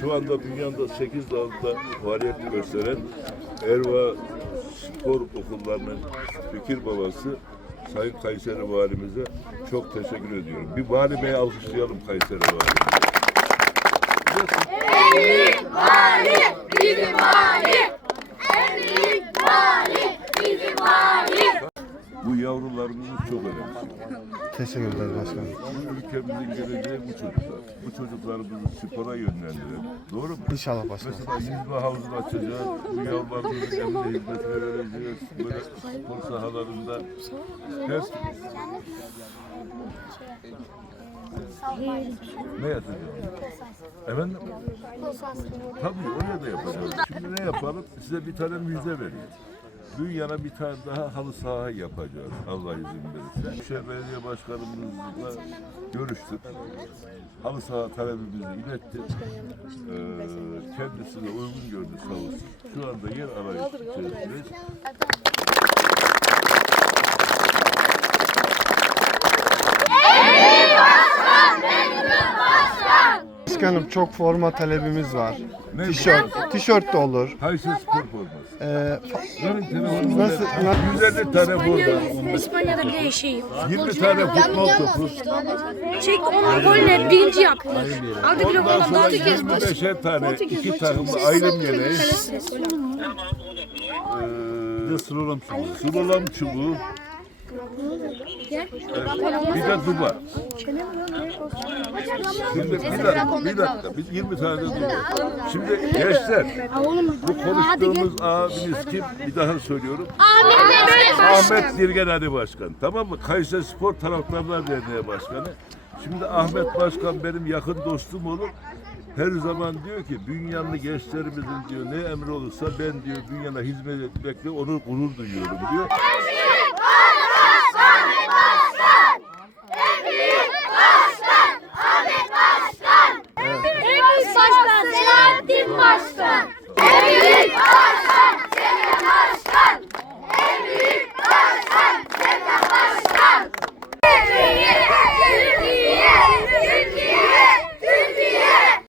Şu anda dünyada 8 dalda faaliyet gösteren Erva Spor Okullarının fikir babası Sayın Kayseri Valimize çok teşekkür ediyorum. Bir vali bey alkışlayalım Kayseri Valimize. Yavrularımız çok önemli. Teşekkür ederiz başkanım. Bu ülkemizin geleceği bu çocuklar. Bu çocuklarımızı spora yönlendirelim. Doğru mu? İnşallah başkanım. Mesela yüzme havuzunu açacağız. Bu yavrularımızın emniyet hizmetine vereceğiz. Böyle spor sahalarında her ne yapacağız? Efendim? Tabii oraya da yapacağız. Şimdi ne yapalım? Size bir tane müjde vereyim. Dünyana bir tane daha halı saha yapacağız Allah izin verirse. Büyükşehir Belediye Başkanımızla görüştük. Halı saha talebimizi ilettik. Ee, kendisi de uygun gördü sağ olsun. Şu anda yer arayış içerisindeyiz. Başkanım çok forma talebimiz var. Ne Tişört, tişört de olur. Kayseri spor forması. Ee, Nasıl- nasıl- 150 tane forma, İspanya'da bir de şey. 20 tane futbol topu, Çek onu golle birinci yaptılar. Aldı bile ondan golden daha kez 25'er tane iki takımı ayrım yeleği, ee, slalom çubuğu, slalom çubuğu, bir de duba. Şimdi bir dakika, bir dakika, biz 20 tane duba. Şimdi gençler, bu konuştuğumuz abimiz kim? Bir daha söylüyorum. Ahmet Dirgen Ali Başkan. Tamam mı? Kayseri Spor Taraftarlar Derneği Başkanı. Şimdi Ahmet Başkan benim yakın dostum olur. Her zaman diyor ki dünyanın gençlerimizin diyor ne emri olursa ben diyor dünyana hizmet etmekle onur gurur duyuyorum diyor. Mostra!